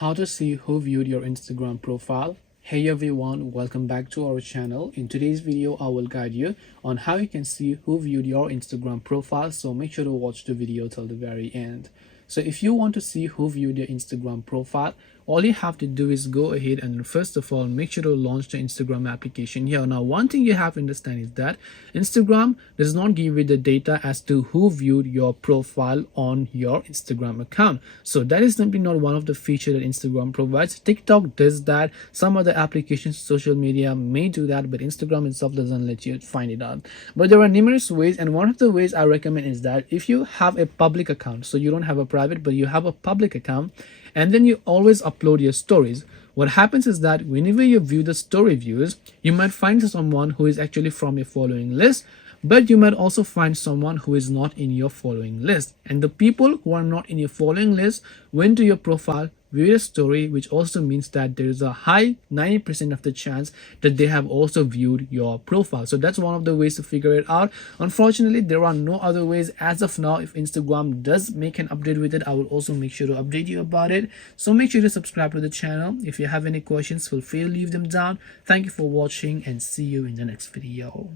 How to see who viewed your Instagram profile. Hey everyone, welcome back to our channel. In today's video, I will guide you on how you can see who viewed your Instagram profile. So make sure to watch the video till the very end. So if you want to see who viewed your Instagram profile, all you have to do is go ahead and first of all make sure to launch the Instagram application here. Now one thing you have to understand is that Instagram does not give you the data as to who viewed your profile on your Instagram account. So that is simply not one of the features that Instagram provides. TikTok does that, some other applications, social media may do that, but Instagram itself doesn't let you find it out. But there are numerous ways, and one of the ways I recommend is that if you have a public account, so you don't have a private but you have a public account, and then you always upload your stories, what happens is that whenever you view the story views, you might find someone who is actually from your following list, but you might also find someone who is not in your following list. And the people who are not in your following list went to your profile, view your story, which also means that there is a high 90% of the chance that they have also viewed your profile. So that's one of the ways to figure it out. Unfortunately, there are no other ways as of now. If Instagram does make an update with it, I will also make sure to update you about it. So make sure to subscribe to the channel. If you have any questions, feel free to leave them down. Thank you for watching and see you in the next video.